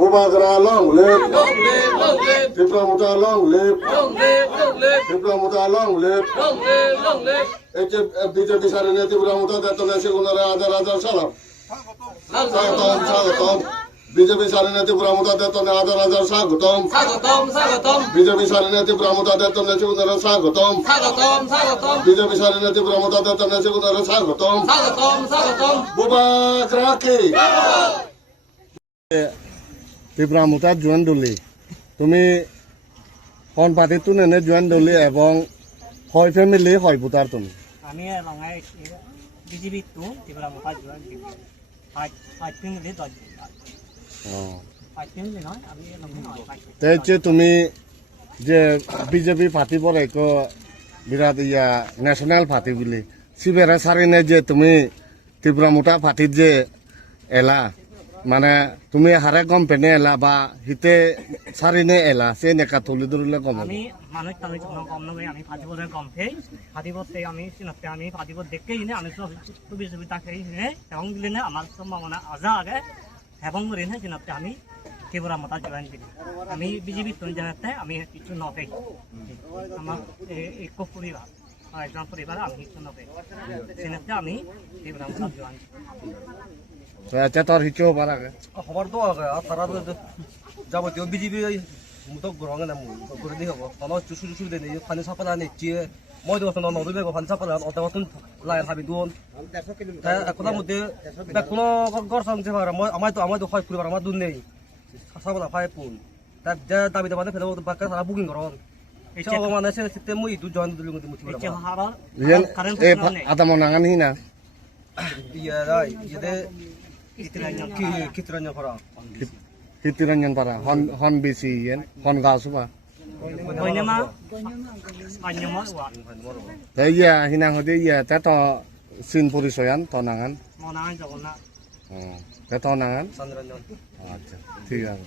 Bubagra long live. Long live, long live. Tripramuta long live. Long live, long live. Tripramuta long live. Long live, long live. BJP সারিনে ত্রিপুরামুতা দেতনে সেগুনারে হাজার হাজার সালাম। স্বাগতম স্বাগতম। BJP সারিনে ত্রিপুরামুতা দেতনে হাজার হাজার স্বাগতম। স্বাগতম, স্বাগতম। বিজেপি সারিনে ত্রিপুরামুতা দেতনে সেগুনারে স্বাগতম। স্বাগতম, স্বাগতম। বিজেপি সারিনে ত্রিপুরামুতা দেতনে সেগুনারে স্বাগতম। স্বাগতম, স্বাগতম। বুবাগ্রা কি ত্রিপুরামুতা জয়েন দলি তুমি কোন পার্টি তুনে জয়েন দলি এবং হয় ফ্যামিলি হয় ভোটার তুমি আমি লঙাই বিজেপি তো ত্রিপুরামুতা জয়েন দিবি পাঁচ ফ্যামিলি 10 পাঁচ ফ্যামিলি নয় আমি লঙাই যে তুমি যে বিজেপি পার্টি বলে বিরাট ইয়া ন্যাশনাল পার্টি বলি সিবেরা সারিনে যে তুমি ত্রিপুরামুতা পার্টির যে এলা মানে তুমি হারে গম পেনে এলা বা হিতে সারিনে এলা সে নেকা তুলি ধরলে গম আমি মানুষ তামি কম নবে আমি ফাদিবলে কম ফেই ফাদিবতে আমি সিনতে আমি ফাদিবত দেখকেই নে আমি তো বিজেপি তাকে নে এবং দিলে না আমার সম্ভাবনা আজা আগে এবং মরে না সিনতে আমি ত্রিপুরামুতা জয়েন দিবি আমি বিজেপি তুন জানাতে আমি কিছু নবে আমার এক পরিবার একজন পরিবার আমি কিছু নবে সিনতে আমি ত্রিপুরামুতা জয়েন আচ্ছা তোর হিচো পারা খবর তো তারা যাবতীয় বিজেপি মুতো গ্রহণ না করে দিয়ে হবো তখন চুষু দেয় ফানি সাপালা নিচ্ছি মই দোকান নদী বেগ ফানি সাপালা অত অতন লাই হাবি দুন একটার মধ্যে কোনো গড় সামছে পারে আমার তো হয় পরিবার আমার দুন নেই সাপালা ফাই পুন তার যা দাবি দাবাতে ফেলে বাক্কা তারা বুকিং করন এটা মানে সে মই দু জয়েন দিলুম মুতি এটা হারা আদা মনাঙান হি না ইয়া রাই ইদে কিতরাnya kora Kitiranyan para hon bisi yen hon gasuba Banyama Banyama wa iya hinang hode iya tato sin purisoyan tonangan Monangan jogona tato nangan sanranyon acha ঠিক আছে